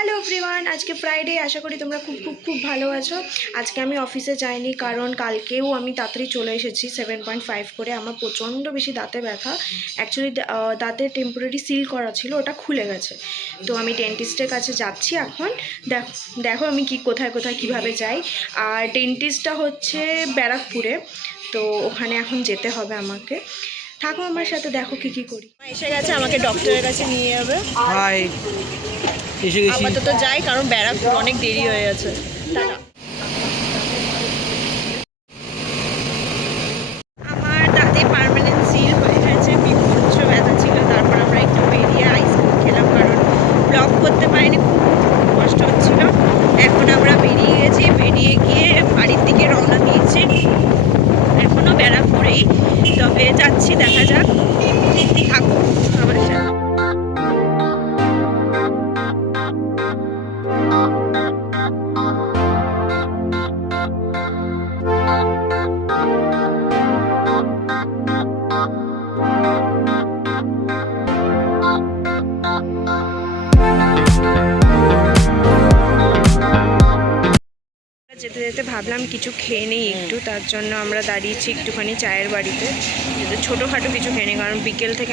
Hello everyone, আজকে Friday. আশা করি তোমরা খুব খুব খুব ভালো আছো। আজকে আমি অফিসে যাইনি, কারণ কালকেও আমি তাড়াতাড়ি চলে এসেছি 7.5 করে। আমার প্রচণ্ড বেশি দাঁতে ব্যথা। অ্যাকচুয়ালি দাঁতে টেম্পোরারি সিল করা ছিল, ওটা খুলে গেছে। তো আমি ডেন্টিস্টের কাছে যাচ্ছি এখন। দেখো আমি কোথায় কোথায় কীভাবে যাই। আর ডেন্টিস্টটা হচ্ছে ব্যারাকপুরে, তো ওখানে এখন যেতে হবে আমাকে। থাকো আমার সাথে, দেখো কী করি। এসে গেছে, আমাকে ডক্টরের কাছে নিয়ে যাবে। হাই, এসে গেছি। আপাতত যাই, কারণ ব্যারাকপুর অনেক দেরি হয়ে গেছে। আমার দাঁতে পার্মানেন্ট সিল হয়ে গেছে, বিভৎস ব্যথা ছিল। তারপর আমরা একটু বেরিয়ে আইসক্রিম খেলাম, কারণ ব্লগ করতে পারিনি, খুব কষ্ট হচ্ছিল। এখন আমরা বেরিয়ে গেছি, বেরিয়ে গিয়ে বাড়ির দিকে রওনা দিয়েছি। এখনও ব্যারাকপুরেই, তবে যাচ্ছি, দেখা যাক। থাকো আমার সাথে। যেতে যেতে ভাবলাম কিছু খেয়ে নিই একটু, তার জন্য আমরা দাঁড়িয়েছি একটুখানি চায়ের বাড়িতে। ছোটোখাটো কিছু খেয়ে নিই, কারণ বিকেল থেকে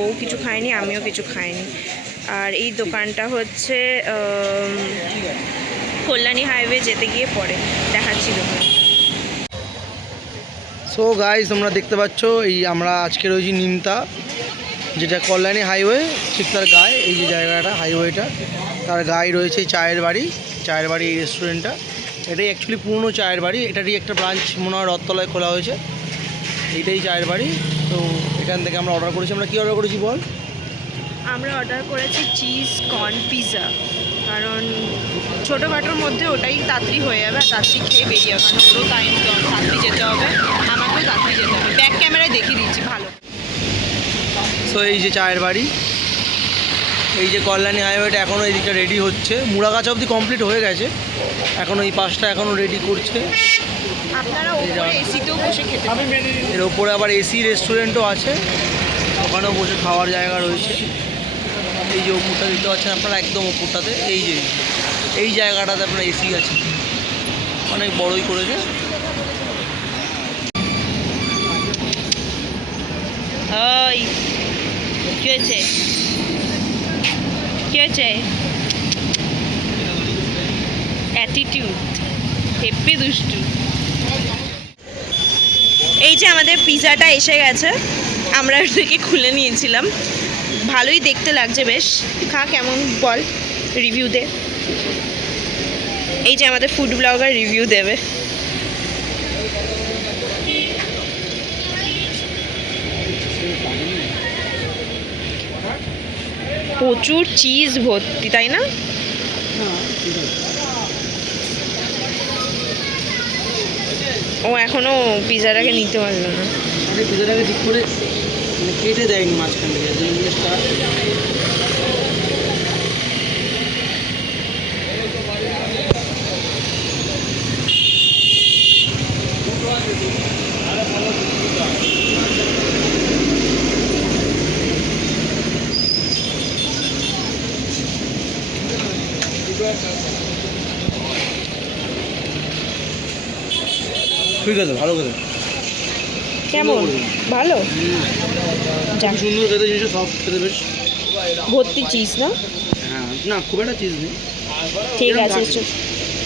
ও কিছু খায়নি, আমিও কিছু খাইনি। আর এই দোকানটা হচ্ছে কল্যাণী হাইওয়ে যেতে গিয়ে পড়ে, দেখাচ্ছি দোকান। সো গাইস, তোমরা দেখতে পাচ্ছ এই আমরা আজকে রয়েছি নিমতা, যেটা কল্যাণী হাইওয়ে, ঠিক তার গায়ে এই যে জায়গাটা, হাইওয়েটা তার গায়ে রয়েছে চায়ের বাড়ি এই রেস্টুরেন্টটা। এটাই অ্যাকচুয়ালি পুরনো চায়ের বাড়ি, এটারই একটা ব্রাঞ্চ মনে হয় রথতলায় খোলা হয়েছে। এইটাই চায়ের বাড়ি। তো এখান থেকে আমরা অর্ডার করেছি। আমরা কী অর্ডার করেছি বল? আমরা অর্ডার করেছি চিজ কর্ন পিৎজা, কারণ ছোটোখাটোর মধ্যে ওটাই তাড়াতাড়ি হয়ে যাবে, আর তাড়াতাড়ি খেয়ে বেরিয়ে যাবে। কারণ ওরও তাড়াতাড়ি যেতে হবে, আমাকেও তাড়াতাড়ি যেতে হবে। ব্যাক ক্যামেরায় দেখিয়ে দিচ্ছি ভালো। সো এই যে চায়ের বাড়ি, এই যে কল্যাণী হাইওয়েটা এখনও এই দিকটা রেডি হচ্ছে। মুড়াগাছা অবধি কমপ্লিট হয়ে গেছে, এখনও এই পাশটা এখনও রেডি করছে। আপনারা ওপরে এসিতেও বসে খেতে পারেন। এর ওপরে আবার এসি রেস্টুরেন্টও আছে, ওখানেও বসে খাওয়ার জায়গা রয়েছে। এই যে ওপরটা দিতে পারছেন আপনারা, একদম ওপরটাতে এই জায়গাটাতে আপনার এসি আছে, অনেক বড়ই করেছে। ওই কি হয়েছে, কি হয়েছে? অ্যাটিটিউড হেব্বি দুষ্টু। এই যে আমাদের পিৎজাটা এসে গেছে, আমরা এটাকে খুলে নিয়েছিলাম। ভালোই দেখতে লাগছে বেশ। খা, কেমন বল, রিভিউ দে। এই যে আমাদের ফুড ব্লগার রিভিউ দেবে। প্রচুর চিজ ভর্তি, তাই না? ও এখনো পিৎজাটাকে নিতে পারলো না। পিৎজাটাকে ঠিক করে কেটে দেয়নি মাঝখান থেকে। ঠিক আছে, ভালো করে। কেমন? ভালো, সুন্দর খেতে, জিনিসটা সব খেতে বেশ ভর্তি চিজ না? হ্যাঁ, না খুব একটা চিজ নেই। ঠিক আছে,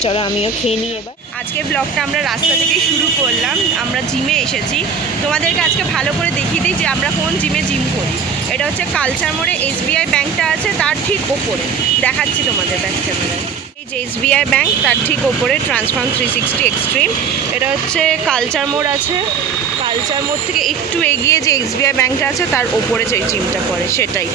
চলো আমিও খেয়ে নিই এবার। আজকের ব্লগটা আমরা রাস্তা থেকেই শুরু করলাম। আমরা জিমে এসেছি। তোমাদেরকে আজকে ভালো করে দেখিয়ে দিই যে আমরা কোন জিমে জিম করি। এটা হচ্ছে কালচার মোড়ে SBI ব্যাংকটা আছে, তার ঠিক ওপরে। দেখাচ্ছি তোমাদের ব্যাক ক্যামেরায়। এই যে SBI ব্যাংক, তার ঠিক ওপরে ট্রান্সফর্ম 360 এক্সট্রিম। এটা হচ্ছে কালচার মোড় আছে, কালচার মোড় থেকে একটু এগিয়ে যে SBI ব্যাংকটা আছে, তার ওপরে যে জিমটা পড়ে সেটাই।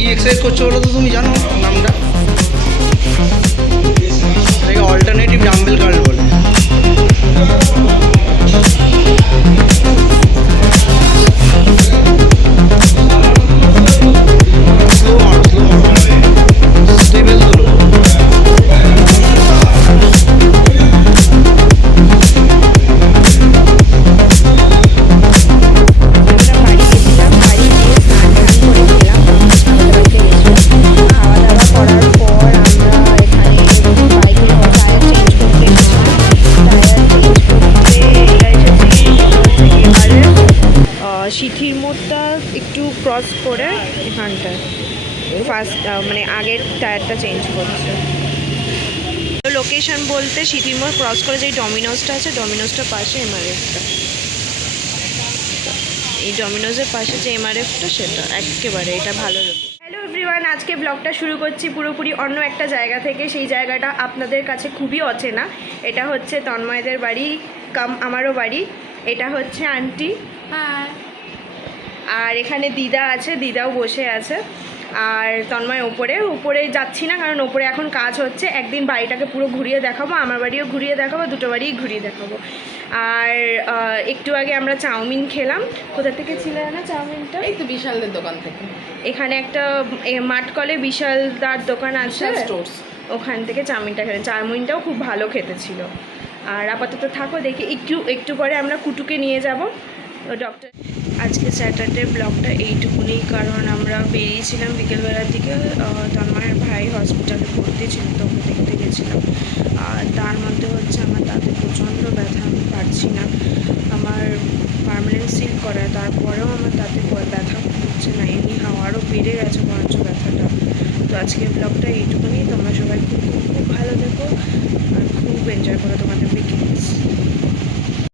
কি এক্সারসাইজ করছো বলো তো, তুমি জানো নামটা? এটাকে অল্টারনেটিভ ডাম্বেল কার্ল বলে। সিথির মোড়টা একটু ক্রস করে এখানটায় ফার্স্ট মানে আগের টায়ারটা চেঞ্জ করছে। লোকেশন বলতে সিথির মোড় ক্রস করে যে ডমিনোসটা আছে, ডমিনোসটার পাশে এমআরএফটা, এই ডমিনোজের পাশে যে এমআরএফটা সেটা একেবারে এটা ভালো লোকেশন। হ্যালো এভরিওয়ান, আজকে ব্লগটা শুরু করছি পুরোপুরি অন্য একটা জায়গা থেকে। সেই জায়গাটা আপনাদের কাছে খুবই অচেনা। এটা হচ্ছে তন্ময়দের বাড়ি কাম আমারও বাড়ি। এটা হচ্ছে আন্টি, আর এখানে দিদা আছে, দিদাও বসে আছে। আর তন্ময় উপরে যাচ্ছি না, কারণ ওপরে এখন কাজ হচ্ছে। একদিন বাড়িটাকে পুরো ঘুরিয়ে দেখাবো, আমার বাড়িও ঘুরিয়ে দেখাবো, দুটো বাড়িই ঘুরিয়ে দেখাবো। আর একটু আগে আমরা চাউমিন খেলাম। কোথা থেকে ছিল না চাউমিনটা? এই তো বিশালদের দোকান থেকে। এখানে একটা মাঠকলে বিশালদার দোকান আছে, স্টোর্স, ওখান থেকে চাউমিনটা খেলাম। চাউমিনটাও খুব ভালো খেতে ছিল। আর আপাতত থাকো, দেখি একটু পরে আমরা কুটুকে নিয়ে যাব ডক্টর। আজকে স্যাটারডে, ব্লগটা এইটুকুনি, কারণ আমরা বেরিয়েছিলাম বিকেলবেলার দিকে। তন্ময়ের ভাই হসপিটালে ভর্তি ছিল, তো ওকে দেখতে গেছিলাম। আর তার মধ্যে হচ্ছে আমার দাঁতে প্রচণ্ড ব্যথা, আমি পারছি না। আমার পার্মানেন্ট সিল করা, তারপরেও আমার দাঁতে ব্যথা হচ্ছে না, এমনি আরও বেড়ে গেছে বরঞ্চ ব্যথাটা। তো আজকের ব্লগটা এইটুকুনি। তোমরা সবাই খুব খুব খুব ভালো থেকো আর খুব এনজয় করো তোমাদের উইকেন্ডস।